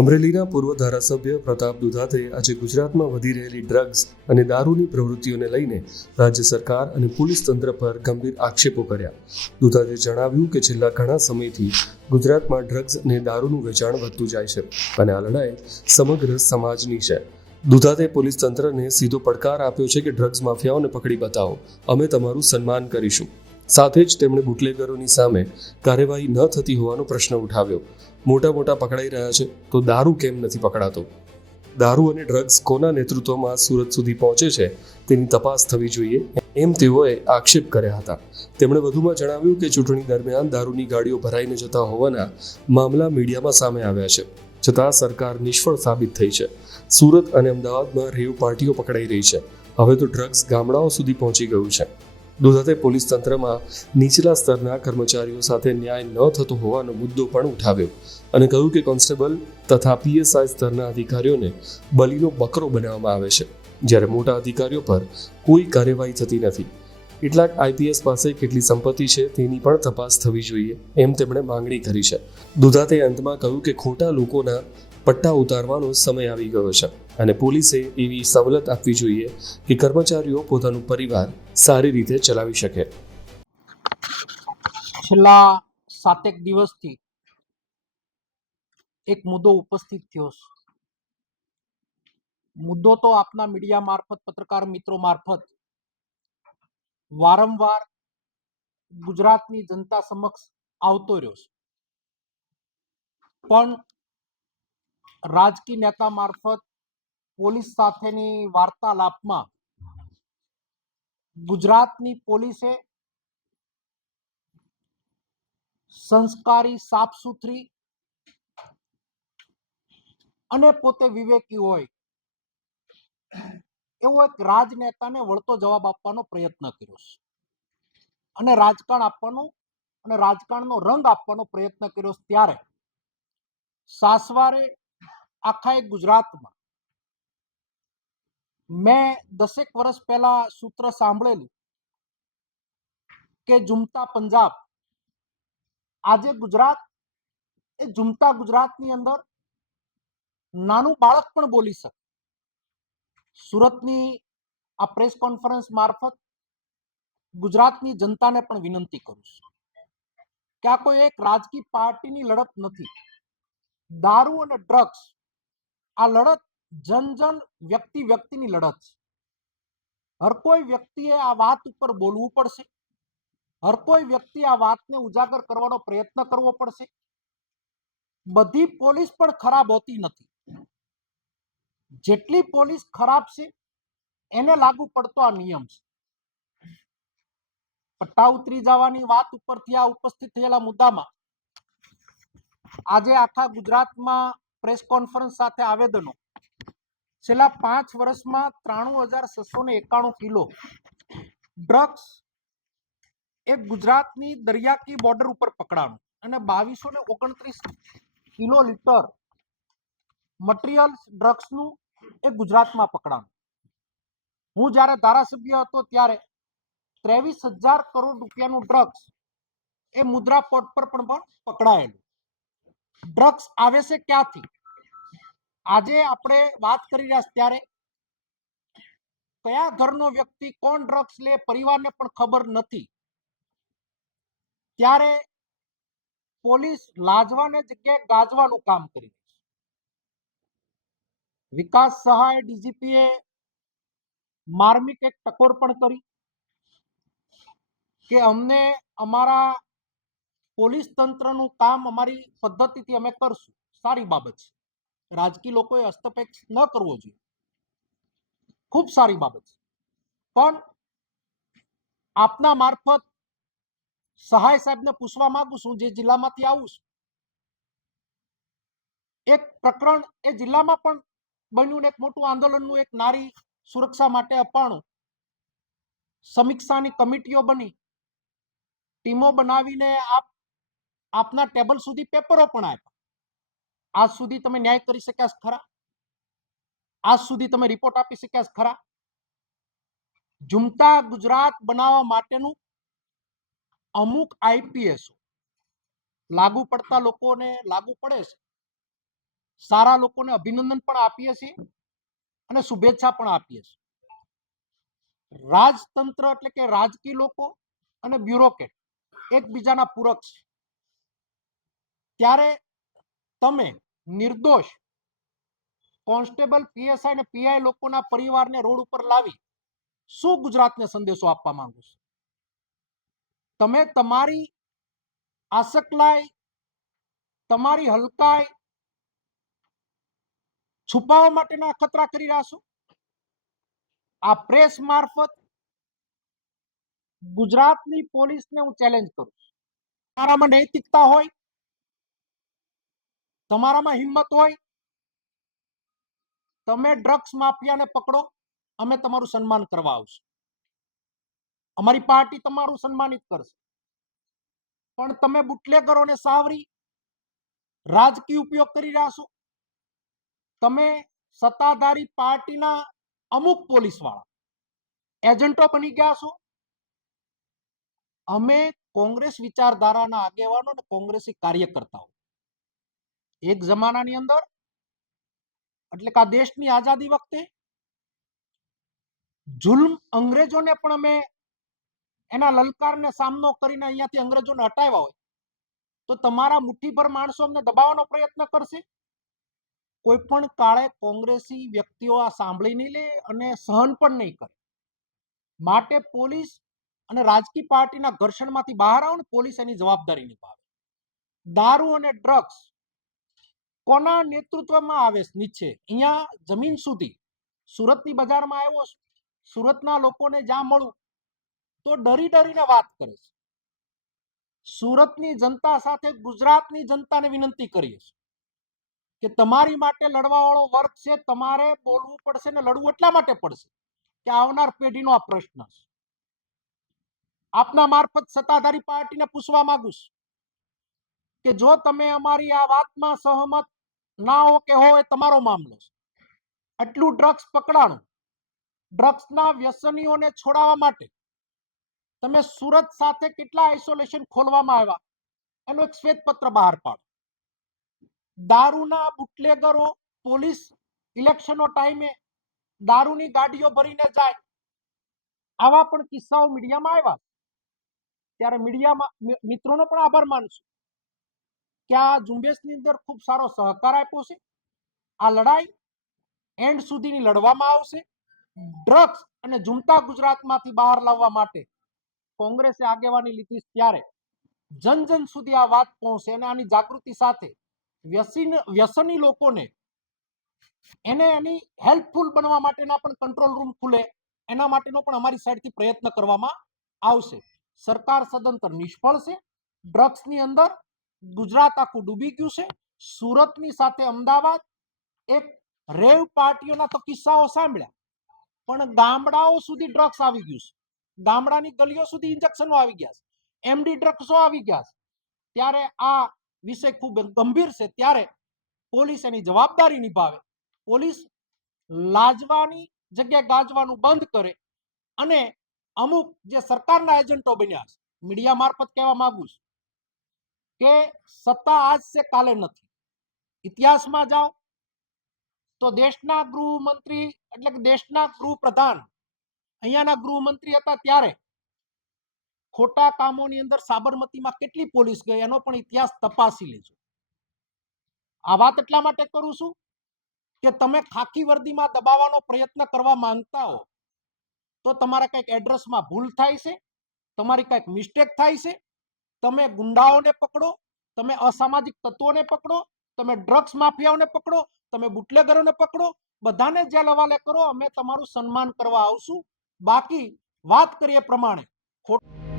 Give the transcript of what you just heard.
અમરેલીના પૂર્વ ધારાસભ્ય પ્રતાપ દુધાતે આજે ગુજરાતમાં વધી રહેલી ડ્રગ્સ અને દારૂની પ્રવૃત્તિઓને લઈને રાજ્ય સરકાર અને પોલીસ તંત્ર પર ગંભીર આક્ષેપો કર્યા. દુધાતે જણાવ્યું કે છેલ્લા ઘણા સમયથી ગુજરાતમાં ડ્રગ્સ અને દારૂનું વેચાણ વધતું જાય છે અને આ લડાઈ સમગ્ર સમાજની છે. દુધાતે પોલીસ તંત્રને સીધો પડકાર આપ્યો છે કે ડ્રગ્સ માફિયાઓને પકડી બતાવો. અમે તમારું સન્માન કરીશું. સાથે જ તેમણે બુટલેગરોની સામે કાર્યવાહી ન થતી હોવાનો પ્રશ્ન ઉઠાવ્યો. મોટા મોટા પકડાઈ રહ્યા છે, તો દારૂ કેમ નથી પકડાતો? દારૂ અને ડ્રગ્સ કોના નેતૃત્વમાં સુરત સુધી પહોંચે છે, તેની તપાસ થવી જોઈએ, એમ તેઓએ આક્ષેપ કર્યા હતા. તેમણે વધુમાં જણાવ્યું કે ચૂંટણી દરમિયાન દારૂની ગાડીઓ ભરાઈને જતા હોવાના મામલા મીડિયામાં સામે આવ્યા છે, છતાં સરકાર નિષ્ફળ સાબિત થઈ છે. સુરત અને અમદાવાદમાં રેવ પાર્ટીઓ પકડાઈ રહી છે. હવે તો ડ્રગ્સ ગામડાઓ સુધી પહોંચી ગયું છે. દુધાતે પોલીસ તંત્રમાં નીચલા સ્તરના કર્મચારીઓ સાથે ન્યાય ન થતો હોવાનો મુદ્દો પણ ઉઠાવ્યો અને કહ્યું કે કોન્સ્ટેબલ તથા પીએસઆઈ સ્તરના અધિકારીઓને બલીનો બકરો બનાવવામાં આવે છે. જ્યારે મોટા અધિકારીઓ પર કોઈ કાર્યવાહી થતી નથી. કેટલાક આઈપીએસ પાસે કેટલી સંપત્તિ છે તેની પણ તપાસ થવી જોઈએ એમ તેમણે માંગણી કરી છે. દુધાતે અંતમાં કહ્યું કે ખોટા લોકોના પટ્ટા ઉતારવાનો સમય આવી ગયો છે અને પોલીસે એવી સવલત આપવી જોઈએ કે કર્મચારીઓ પોતાનું પરિવાર સારી રીતે ચલાવી શકે. છેલ્લા સાતેક દિવસથી એક મુદ્દો ઉપસ્થિત થયો છે. મુદ્દો તો આપના મીડિયા મારફત, પત્રકાર મિત્રો મારફત વારંવાર ગુજરાતની જનતા સમક્ષ આવતો રહ્યો છે. પણ રાજકીય નેતા મારફત પોલીસ સાથેની વાર્તાલાપમાં ગુજરાતની પોલીસે સંસ્કારી સાફ સુથરી અને પોતે વિવેકી હોય, એવો એક રાજનેતાને વળતો જવાબ આપવાનો પ્રયત્ન કર્યો છે. અને રાજકારણ આપવાનો અને રાજકારણનો રંગ આપવાનો પ્રયત્ન કર્યો ત્યારે સાસવારે આખા એક ગુજરાતમાં મેં દસેક વર્ષ પહેલા સૂત્ર સાંભળેલું કે ઝુમતા પંજાબ આજે ગુજરાત એ ઝુમતા ગુજરાતની અંદર નાનું બાળક પણ બોલી શકે સુરતની આ પ્રેસ કોન્ફરન્સ મારફત ગુજરાતની જનતાને પણ વિનંતી કરું છું કે આ કોઈ એક રાજકીય પાર્ટીની લડત નથી દારૂ અને ડ્રગ્સ આ લડત જન જન વ્યક્તિ વ્યક્તિની લડત છે. હર કોઈ વ્યક્તિએ આ વાત ઉપર બોલવું પડશે. હર કોઈ વ્યક્તિ આ વાતને ઉજાગર કરવાનો પ્રયત્ન કરવો પડશે. બધી પોલીસ પણ ખરાબ હોતી નથી. જેટલી પોલીસ ખરાબ છે, એને લાગુ પડતો આ નિયમ છે. પટ્ટા ઉતરી જવાની વાત ઉપરથી આ ઉપસ્થિત થયેલા મુદ્દામાં આજે આખા ગુજરાતમાં પ્રેસ કોન્ફરન્સ સાથે આવેદનો છેલ્લા પાંચ વર્ષમાં ત્રાણું હજાર છસો ને એકાણું કિલો ડ્રગ્સ એ ગુજરાતની દરિયાકી બોર્ડર ઉપર પકડાણું અને બાવીસો ને ઓગણત્રીસ કિલો લીટર મટીરિયલ ડ્રગ્સનું એ ગુજરાતમાં પકડાણું હું જ્યારે ધારાસભ્ય હતો ત્યારે ત્રેવીસ હજાર કરોડ રૂપિયાનું ડ્રગ્સ એ મુદ્રા પોર્ટ પર પણ પકડાયેલું. ડ્રગ્સ આવે છે ક્યાંથી? આજે આપણે વાત કરી રહ્યા ત્યારે કયા ઘરનો વ્યક્તિ કોણ ડ્રગ્સ લે પરિવારને પણ ખબર નથી. ત્યારે પોલીસ લાજવાને જગ્યાએ ગાજવાનું કામ કરી છે. વિકાસ સહાય ડીજીપીએ માર્મિક એક ટકોર પણ કરી કે અમને અમારા પોલીસ તંત્રનું કામ અમારી પદ્ધતિથી અમે કરશું. સારી બાબત છે. રાજકીય લોકોએ હસ્તક્ષેપ ન કરવો જોઈએ. ખૂબ સારી બાબત છે. પણ આપના મારફત સહાય સાહેબને પૂછવા માંગુ છું, જે જિલ્લામાંથી આવું છું. એક પ્રકરણ એ જિલ્લામાં પણ બન્યું એક મોટું આંદોલનનું એક નારી સુરક્ષા માટે અપાણું સમીક્ષાની કમિટીઓ બની. ટીમો બનાવીને આપ, આપના ટેબલ સુધી પેપરો પણ આપ્યા. આજ સુધી તમે ન્યાય કરી શક્યા ખરા? આજ સુધી તમે રિપોર્ટ આપી શક્યા ખરા? ઝુમતા ગુજરાત બનાવવા માટેનું અમુક આઈપીએસ લાગુ પડતા લોકોને લાગુ પડે છે. સારા લોકોને અભિનંદન પણ આપીએ છીએ અને શુભેચ્છા પણ આપીએ છીએ. રાજતંત્ર એટલે કે રાજકીય લોકો અને બ્યુરોક્રેટ એકબીજાના પૂરક છે. ત્યારે તમે નિર્દોષ કોન્સ્ટેબલ પીએસઆઈ અને પીઆઈ લોકોના પરિવારને રોડ ઉપર લાવી શું ગુજરાતને સંદેશો આપવા માંગુ છો? તમે તમારી આસકલાઈ તમારી હલકાઈ છુપાવવા માટેના અખતરા કરી રહ્યા છો? આ પ્રેસ મારફત ગુજરાતની પોલીસને હું ચેલેન્જ કરું છું. તમારામાં નૈતિકતા હોય તમારામાં હિંમત હોય, તમે ડ્રગ્સ માફિયાને પકડો, અમે તમારું સન્માન કરવા આવશું. અમારી પાર્ટી તમારું સન્માનિત કરશે. પણ તમે બુટલેગરોને સાવરી, રાજકીય ઉપયોગ કરી રહ્યા છો. તમે સત્તાધારી પાર્ટીના અમુક પોલીસવાળા એજન્ટો બની ગયા છો. અમે કોંગ્રેસ વિચારધારાના આગેવાનો અને કોંગ્રેસી કાર્યકર્તાઓ. એક જમાનાની અંદર, એટલે કે આ દેશની આઝાદી વખતે, જુલ્મ અંગ્રેજોને પણ અમે એના લલકારને સામનો કરીને અહીંયાથી અંગ્રેજોને હટાવ્યા હોય, તો તમારા મુઠ્ઠીભર માણસો અમને દબાવવાનો પ્રયત્ન કરશે? કોઈ પણ કાળે કોંગ્રેસી વ્યક્તિઓ આ સાંભળી નહીં લે અને સહન પણ નહીં કરે. માટે પોલીસ અને રાજકીય પાર્ટીના ઘર્ષણમાંથી બહાર આવો ને પોલીસ એની જવાબદારી નિભાવે. દારૂ અને ડ્રગ્સ કોના નેતૃત્વમાં આવે નીચે. અહીંયા જમીન સુધી. સુરતની બજારમાં આવ્યો સુરતના લોકોને જ્યાં મળું, તો ડરી ડરીને વાત કરે છે. સુરતની જનતા સાથે ગુજરાતની જનતાને વિનંતી કરીએ છીએ કે તમારી માટે લડવાવાળો વર્ગ છે, તમારે બોલવું પડશે ને લડવું એટલા માટે પડશે કે આવનાર પેઢીનો આ પ્રશ્ન છે. આપના મારફત સત્તાધારી પાર્ટીને પૂછવા માંગુ છું કે જો તમે અમારી આ વાતમાં સહમત ના હો કે હો એ તમારો મામલો છે. આટલું ડ્રગ્સ પકડાણું ડ્રગ્સના વ્યસનીઓને છોડાવવા માટે તમે સુરત સાથે કેટલા આઇસોલેશન ખોલવામાં આવ્યા? એનો એક શ્વેતપત્ર બહાર પાડો. દારૂના બુટલેગરો પોલીસ ઇલેક્શનો ટાઈમે દારૂની ગાડીઓ ભરીને જાય. આવા પણ કિસ્સાઓ મીડિયામાં આવ્યા ત્યારે મીડિયામાં મિત્રોનો પણ આભાર માનશું કે આ ઝુંબેશની અંદર ખૂબ સારો સહકાર આપ્યો છે. આ લડાઈ એન્ડ સુધીની લડવામાં આવશે. ડ્રગ્સ અને ઝૂમતા ગુજરાતમાંથી બહાર લાવવા માટે કોંગ્રેસે આગેવાની લીધી ત્યારે જન જન સુધી આ વાત પહોંચે અને આની જાગૃતિ સાથે વ્યસન, વ્યસની લોકોને એને એની હેલ્પફુલ બનવા માટેના પણ કંટ્રોલ રૂમ ખુલે. એના માટેનો પણ અમારી સાઈડથી પ્રયત્ન કરવામાં આવશે. સરકાર સદંતર નિષ્ફળ છે. ડ્રગ્સની અંદર ગુજરાત આખું ડૂબી ગયું છે. સુરતની સાથે અમદાવાદ, એક રેવ પાર્ટીઓના તો કિસ્સાઓ સાંભળ્યા. પણ ગામડાઓ સુધી ડ્રગ્સ આવી ગયું છે. ગામડાની ગલીઓ સુધી ઇન્જેક્શનો આવી ગયા છે. એમડી ડ્રગ્સો આવી ગયા છે. ત્યારે આ વિષય ખૂબ ગંભીર છે. ત્યારે પોલીસ એની જવાબદારી નિભાવે. પોલીસ લાજવાની જગ્યાએ ગાજવાનું બંધ કરે અને અમુક જે સરકારના એજન્ટો બન્યા છે. મીડિયા મારફત કહેવા માંગુ છું. કે સત્તા આજ છે કાલે નથી. ઇતિહાસમાં જાઓ તો દેશના ગૃહમંત્રી એટલે કે દેશના ગૃહ પ્રધાન અહીંયાના ગૃહમંત્રી હતા ત્યારે ખોટા કામોની અંદર સાબરમતીમાં કેટલી પોલીસ ગઈ એનો પણ ઇતિહાસ તપાસી લેજો. આ વાત એટલા માટે કરું છું કે તમે ખાખી વર્દીમાં દબાવવાનો પ્રયત્ન કરવા માંગતા હો તો તમારા કંઈક એડ્રેસમાં ભૂલ થાય છે, તમારી કંઈક મિસ્ટેક થાય છે તમે ગુંડાઓને પકડો, તમે અસામાજિક તત્વોને પકડો, તમે ડ્રગ્સ માફિયાઓને પકડો, તમે બુટલેગરોને પકડો, બધાને જેલ હવાલે કરો, અમે તમારું સન્માન કરવા આવશું. બાકી વાત કરીએ પ્રમાણે. ખોટ